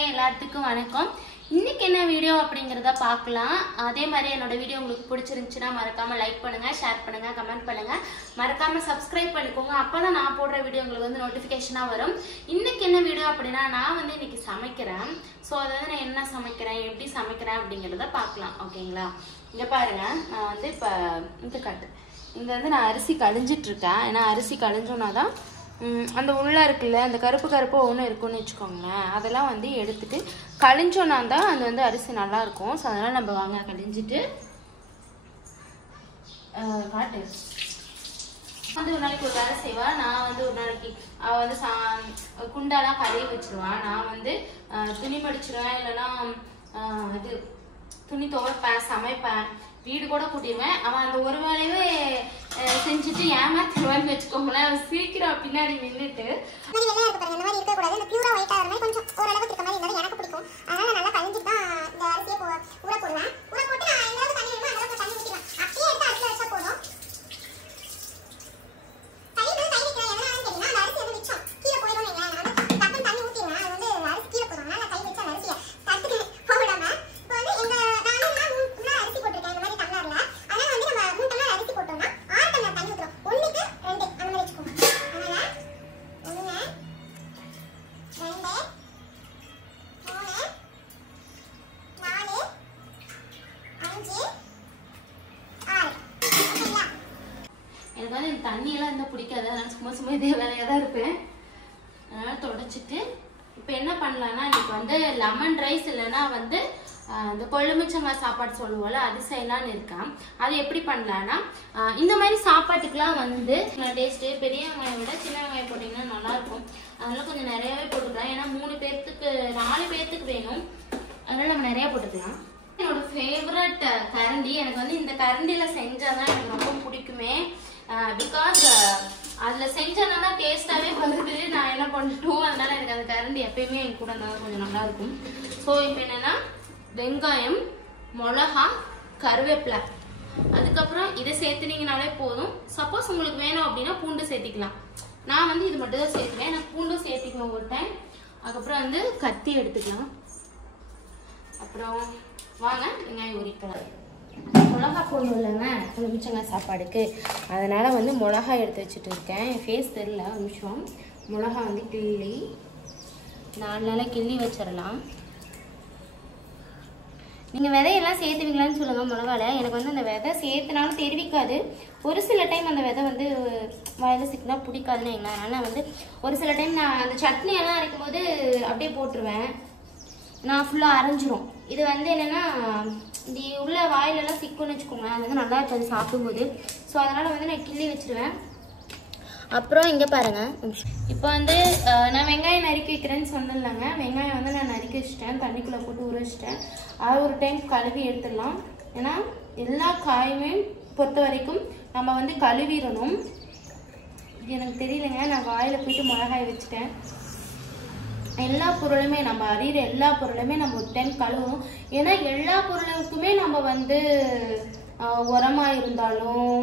எல்லாத்துக்கும் வணக்கம். இன்னைக்கு என்ன வீடியோ அப்படிங்கறத பார்க்கலாம். அதே மாதிரி என்னோட வீடியோ உங்களுக்கு பிடிச்சிருந்துச்சுன்னா மறக்காம லைக் பண்ணுங்க, ஷேர் பண்ணுங்க, கமெண்ட் பண்ணுங்க, மறக்காம சப்ஸ்கிரைப் பண்ணிக்கோங்க. அப்பதான் நான் போடுற வீடியோ உங்களுக்கு வந்து நோட்டிபிகேஷனா வரும். இன்னைக்கு என்ன வீடியோ அப்படின்னா நான் வந்து இன்னைக்கு சமைக்கிறேன். ஸோ அதாவது நான் என்ன சமைக்கிறேன், எப்படி சமைக்கிறேன் அப்படிங்கிறத பார்க்கலாம். ஓகேங்களா? இங்க பாருங்க, நான் வந்து இப்போ இந்த கட்டு இங்க வந்து நான் அரிசி கழிஞ்சிட்டு இருக்கேன். ஏன்னா அரிசி கழிஞ்சோன்னா தான் அந்த உள்ளே இருக்குல்ல அந்த கருப்பு ஒன்று இருக்குன்னு வச்சுக்கோங்களேன், அதெல்லாம் வந்து எடுத்துட்டு கழிஞ்சோன்னா தான் அது வந்து அரிசி நல்லாயிருக்கும். ஸோ அதனால் நம்ம வாங்க கழிஞ்சிட்டு காட்டு வந்து ஒரு நாளைக்கு ஒரு வேலை செய்வாள். நான் வந்து ஒரு நாளைக்கு அவள் வந்து குண்டாலாம் கழுவி வச்சிருவான். நான் வந்து துணி மடிச்சிருவேன், இல்லைன்னா இது துணி துவைப்பேன், சமைப்பேன், வீடு கூட கூட்டிடுவேன். அவன் அந்த ஒரு வேலையே செஞ்சுட்டு ஏமாத்திடுவான்னு வச்சுக்கோங்களேன். அவன் சீக்கிரம் பின்னாடி நின்றுட்டு எனக்கு வந்து இந்த தண்ணியெல்லாம் இருந்தால் பிடிக்காது. அதனால சும்மா இதே வேலையாக தான் இருப்பேன். அதனால் தொடச்சிட்டு இப்போ என்ன பண்ணலான்னா இன்னைக்கு வந்து லெமன் ரைஸ் இல்லைன்னா வந்து இந்த கொழுமிச்சங்காய் சாப்பாடு சொல்லுவோம்ல, அது செய்யலான்னு இருக்கேன். அது எப்படி பண்ணலான்னா இந்த மாதிரி சாப்பாட்டுக்கெலாம் வந்து டேஸ்ட்டு பெரிய வெங்காயம் விட சின்ன வெங்காயம் போட்டிங்கன்னா நல்லாயிருக்கும். அதனால கொஞ்சம் நிறையாவே போட்டுக்கலாம். ஏன்னா 4 பேர்த்துக்கு வேணும். அதனால நம்ம நிறையா போட்டுக்கலாம். என்னோட ஃபேவரட் கரண்டி, எனக்கு வந்து இந்த கரண்டியில் செஞ்சாதான் எனக்கு ரொம்ப பிடிக்குமே. பிகாஸ் அதில் செஞ்சனால டேஸ்டாகவே வருது. நான் என்ன பண்ணிட்டோம், அதனால எனக்கு அந்த கரண்டி எப்பயுமே என் கூட இருந்தால் கொஞ்சம் நல்லாயிருக்கும். ஸோ இப்போ என்னென்னா வெங்காயம், மிளகா, கருவேப்பிலை, அதுக்கப்புறம் இதை சேர்த்துனீங்கனாலே போதும். சப்போஸ் உங்களுக்கு வேணும் அப்படின்னா பூண்டு சேர்த்திக்கலாம். நான் வந்து இது மட்டும் தான் சேர்த்துவேன். நான் பூண்டும் சேர்த்திக்குவேன் ஒரு டைம். அதுக்கப்புறம் வந்து கத்தி எடுத்துக்கலாம். அப்புறம் வாங்க வெங்காயம் உரிக்கலாம். மிளகா போடணும் இல்லைங்க கொழுமிச்சங்காய் சாப்பாடுக்கு, அதனால் வந்து மிளகா எடுத்து வச்சுட்டு இருக்கேன். என் ஃபேஸ் தெரியல, ஒரு நிமிஷம். மிளகா வந்து கிள்ளி 4 நாளாக கிள்ளி வச்சிடலாம். நீங்கள் விதையெல்லாம் சேர்த்துவீங்களான்னு சொல்லுங்கள் மிளகாவில். எனக்கு வந்து அந்த விதை சேர்த்துனாலும் தெரிவிக்காது. ஒரு சில டைம் அந்த விதை வந்து வயலில் சிக்கினா பிடிக்காதுன்னு வைங்களேன். அதனால் நான் வந்து ஒரு சில டைம் நான் அந்த சட்னியெல்லாம் அரைக்கும் போது அப்படியே போட்டுருவேன். நான் ஃபுல்லாக அரைஞ்சிரும். இது வந்து என்னென்னா இந்த உள்ள வாயிலெல்லாம் சிக்குன்னு வச்சுக்கோங்களேன், அது வந்து நல்லா இருக்காது சாப்பிடும்போது. ஸோ அதனால் வந்து நான் கிள்ளி வச்சுருவேன். அப்புறம் இங்கே பாருங்கள், இப்போ வந்து நான் வெங்காயம் நறுக்கி வைக்கிறேன்னு சொன்னேன்லங்க. வெங்காயம் வந்து நான் நறுக்கி வச்சுட்டேன், தண்ணிக்குள்ளே போட்டு ஊற வச்சுட்டேன். அது ஒரு டைம் கழுவி எடுத்துடலாம். ஏன்னா எல்லா காயுமே பொறுத்த வரைக்கும் நம்ம வந்து கழுவிடணும். எனக்கு தெரியலைங்க, நான் வாயில் போயிட்டு மிளகாய் வச்சுட்டேன். எல்லா பொருளுமே நம்ம அறிகிற எல்லா பொருளுமே நம்ம ஒரு டைம் கழுவணும். ஏன்னா எல்லா பொருளுக்குமே நம்ம வந்து உரமாக இருந்தாலும்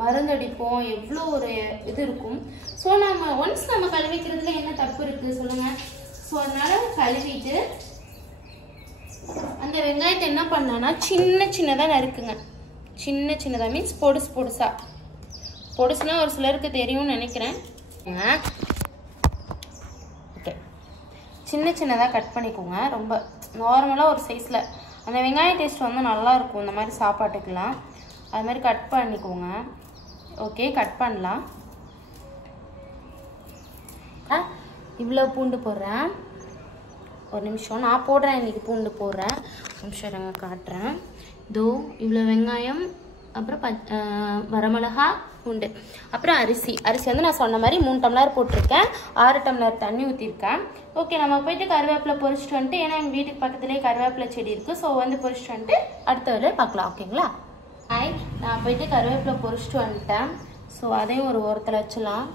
மருந்தடிப்போம், எவ்வளோ ஒரு இது இருக்கும். ஸோ நம்ம ஒன்ஸ் நம்ம கழுவிக்கிறதுல என்ன தப்பு இருக்குது சொல்லுங்கள். ஸோ அதனால் கழுவிட்டு அந்த வெங்காயத்தை என்ன பண்ணலான்னா சின்னதாக நறுக்குங்க. சின்னதாக மீன்ஸ் பொடுசுனா ஒரு சிலருக்கு தெரியும்னு நினைக்கிறேன். ஓகே, சின்னதாக கட் பண்ணிக்கோங்க. ரொம்ப நார்மலாக ஒரு சைஸில் அந்த வெங்காய டேஸ்ட் வந்து நல்லாயிருக்கும் இந்த மாதிரி சாப்பாட்டுக்கெலாம். அது மாதிரி கட் பண்ணிக்கோங்க. ஓகே, கட் பண்ணலாம். இவ்வளோ பூண்டு போடுறேன். ஒரு நிமிஷம், நான் போடுறேன் இன்றைக்கி பூண்டு போடுறேன். நிமிஷம் இருங்க காட்டுறேன். இதோ இவ்வளோ வெங்காயம், அப்புறம் வரமிளகா, பூண்டு, அப்புறம் அரிசி வந்து நான் சொன்ன மாதிரி 3 டம்ளர் போட்டிருக்கேன். 6 டம்ளர் தண்ணி ஊற்றிருக்கேன். ஓகே, நம்ம போயிட்டு கருவேப்பிலை பொரிச்சிட்டு வந்துட்டு, ஏன்னா எங்கள் வீட்டுக்கு பக்கத்துலேயே கருவேப்பிலை செடி இருக்குது. ஸோ வந்து பொரிச்சிட்டு வந்துட்டு அடுத்த வேலையை பார்க்கலாம். ஓகேங்களா? நான் போயிட்டு கருவேப்பிலை பொரிச்சிட்டு வந்துட்டேன். ஸோ அதையும் ஒரு ஓரத்தில் வச்சலாம்.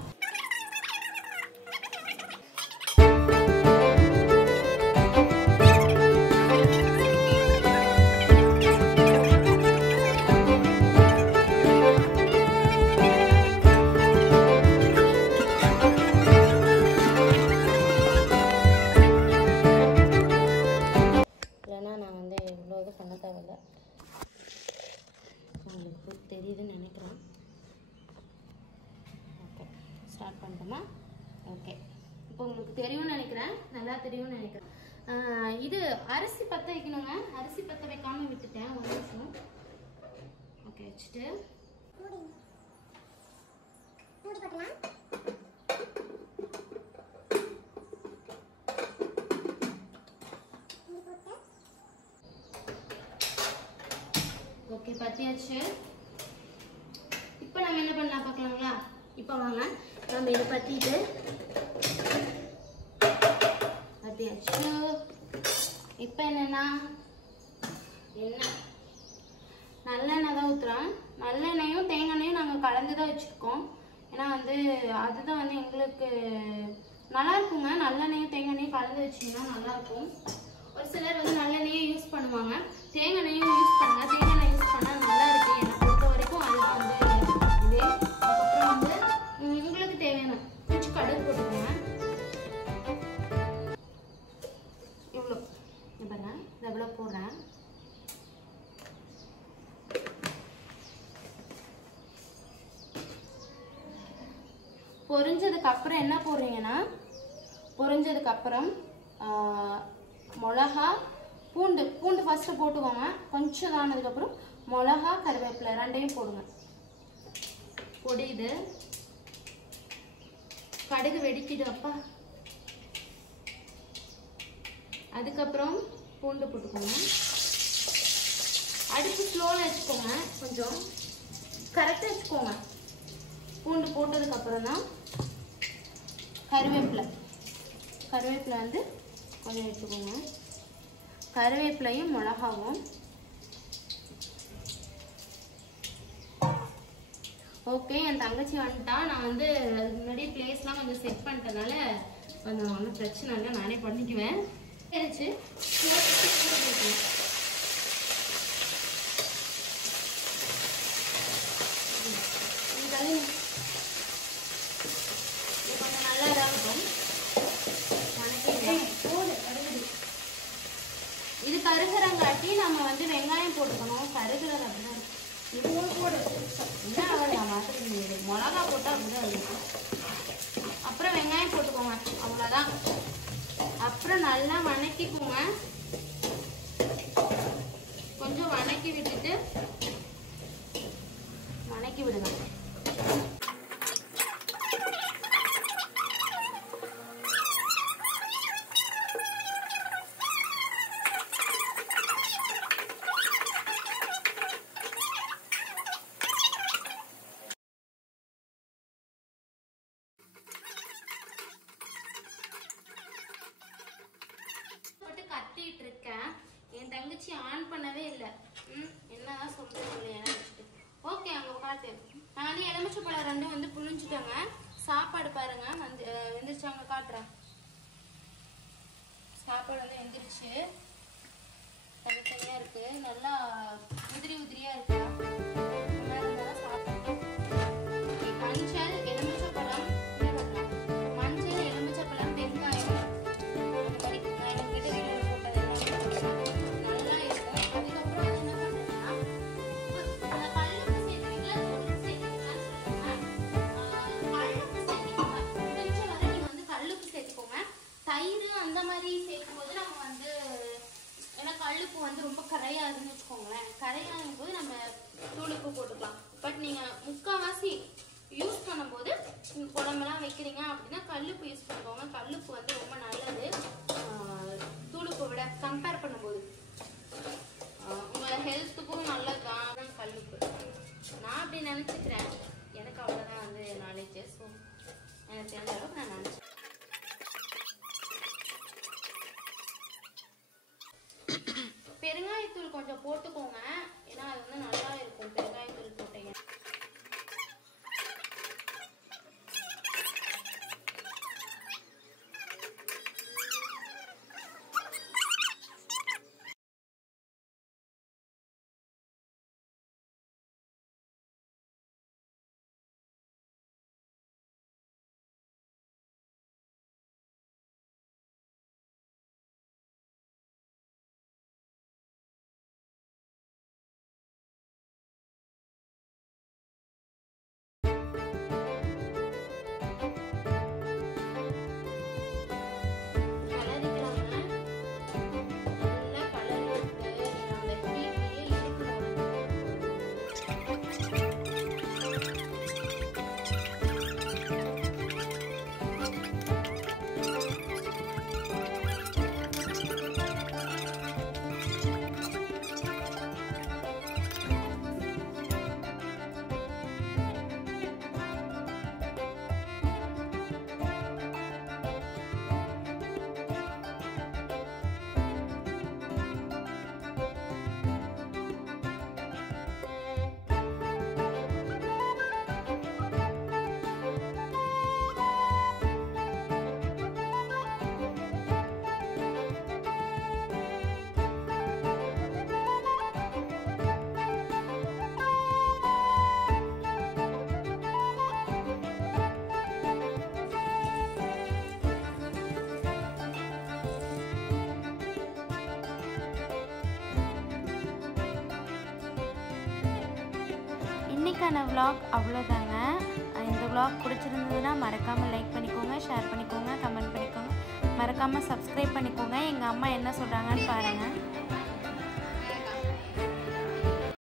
தெரியும்னு நினைக்கிறேன், நல்லா தெரியும்னு நினைக்கிறேன். இது அரிசி பற்ற வைக்கணுங்க. அரிசி பற்ற வைக்காம விட்டுட்டேன், ஒரு நிமிஷம். ஓகே, வச்சுட்டு ஓகே பத்தியாச்சு. இப்போ நம்ம என்ன பண்ணலாம் பார்க்கலாங்களா? இப்போ வாங்க நம்ம இதை பற்றிட்டு பத்தியாச்சு. இப்போ என்னன்னா எண்ணெய், நல்லெண்ணெய் தான் ஊற்றுறோம். நல்லெண்ணெயும் தேங்காயும் நாங்கள் கலந்து தான் வச்சுருக்கோம். ஏன்னா வந்து அதுதான் வந்து எங்களுக்கு நல்லா இருக்குங்க. நல்லெண்ணெயும் தேங்காயும் கலந்து வச்சிங்கன்னா நல்லாயிருக்கும். ஒரு சிலர் வந்து நல்லெண்ணெயும் யூஸ் பண்ணுவாங்க, தேங்காயும் யூஸ் பண்ணுங்க. தேங்காய் யூஸ் பண்ணால் நல்லா இருக்கு, என்னை பொறுத்த வரைக்கும். அது வந்து இதே. அதுக்கப்புறம் வந்து உங்களுக்கு தேவையான கொஞ்சம் கடுகு போட்டுக்கோங்க. இவ்வளோ பாருங்க, இது எவ்வளோ போடுறேன். பொரிஞ்சதுக்கு அப்புறம் என்ன போடுறீங்கன்னா, பொரிஞ்சதுக்கு அப்புறம் மிளகா, பூண்டு ஃபர்ஸ்ட் போட்டுக்கோங்க. கொஞ்சம் ஆனதுக்கப்புறம் மிளகா, கருவேப்பிலை ரெண்டையும் போடுங்க. பொடியுது, கடுகு வெடிக்கிடு அப்பா. அதுக்கப்புறம் பூண்டு போட்டுக்கோங்க. அடுப்பு ஸ்லோவில் வச்சுக்கோங்க, கொஞ்சம் கரெக்டாக வச்சுக்கோங்க. பூண்டு போட்டதுக்கப்புறம் தான் கருவேப்பிலை வந்து கொஞ்சம் வச்சுக்கோங்க. கருவேப்பிலையும் மிளகாவும். ஓகே, என் தங்கச்சி வந்துட்டா. நான் வந்து முன்னாடி பிளேஸ்லாம் கொஞ்சம் செட் பண்ணிட்டனால கொஞ்சம் ஒன்றும் பிரச்சனை இல்லை, நானே பண்ணிக்குவேன். சரிச்சு கொஞ்சம் நல்லா இதாகும். இது கருகிறங்காட்டி நம்ம வந்து வெங்காயம் போட்டுக்கணும். கருகிறது அப்படிதான் இதுவும் போடு. என்ன அவள் நான் மாற்றுறது, மிளகா போட்டால் அப்படிதான் இருக்கும். அப்புறம் வெங்காயம் போட்டுக்கோங்க, அவ்வளோதான். அப்புறம் நல்லா வணக்கிக்கோங்க. கொஞ்சம் வணக்கி விட்டுட்டு வணக்கி விடுங்க. கத்திட்டு இருக்கேன், என் தங்கச்சி ஆன் பண்ணவே இல்லை. என்னதான் சொல்றது. ஓகே, அங்கே பார்த்து நான் வந்து எலுமிச்சை பழம் ரெண்டும் வந்து புழிஞ்சுட்டேங்க. சாப்பாடு பாருங்க வந்து எந்திரிச்சாங்க, காட்டுறேன். சாப்பாடு வந்து எந்திரிச்சு தனித்தனியா இருக்கு, நல்லா உதிரியா இருக்கு. மஞ்சள், எலுமிச்சை பழம், மஞ்சள், எலுமிச்சை பழம், வெங்காயம், தயிர் அந்த மாதிரி சேர்க்கும் போது நம்ம வந்து, ஏன்னா கல்லுப்பு வந்து ரொம்ப கரையாதுன்னு வச்சுக்கோங்களேன். கரையாகும் போது நம்ம தூளுப்பு போட்டுக்கலாம். பட் நீங்கள் முக்கால்வாசி யூஸ் பண்ணும்போது குழம்பெல்லாம் வைக்கிறீங்க அப்படின்னா கல்லுப்பு யூஸ் பண்ணிக்கோங்க. கல்லுப்பு வந்து ரொம்ப நல்லது தூளுப்பை விட கம்பேர் பண்ணும்போது. உங்கள் ஹெல்த்துக்கும் நல்லது தான் கல்லுப்பு. நான் அப்படி நினச்சிக்கிறேன், எனக்கு அவ்வளோதான் வந்து நாலேஜ். ஸோ எனக்கு தெரிஞ்ச அளவுக்கு நான் நினச்சேன். பெருங்காயத்தூள் கொஞ்சம் போட்டுக்கோங்க, ஏன்னா அது வந்து நல்லா இருக்கும் பெருங்காயத்தூள் போட்டீங்க. இன்றைக்கான விலாக் அவ்வளோதாங்க. இந்த விலாக் பிடிச்சிருந்ததுன்னா மறக்காமல் லைக் பண்ணிக்கோங்க, ஷேர் பண்ணிக்கோங்க, கமெண்ட் பண்ணிக்கோங்க, மறக்காமல் சப்ஸ்கிரைப் பண்ணிக்கோங்க. எங்கள் அம்மா என்ன சொல்கிறாங்கன்னு பாருங்கள்.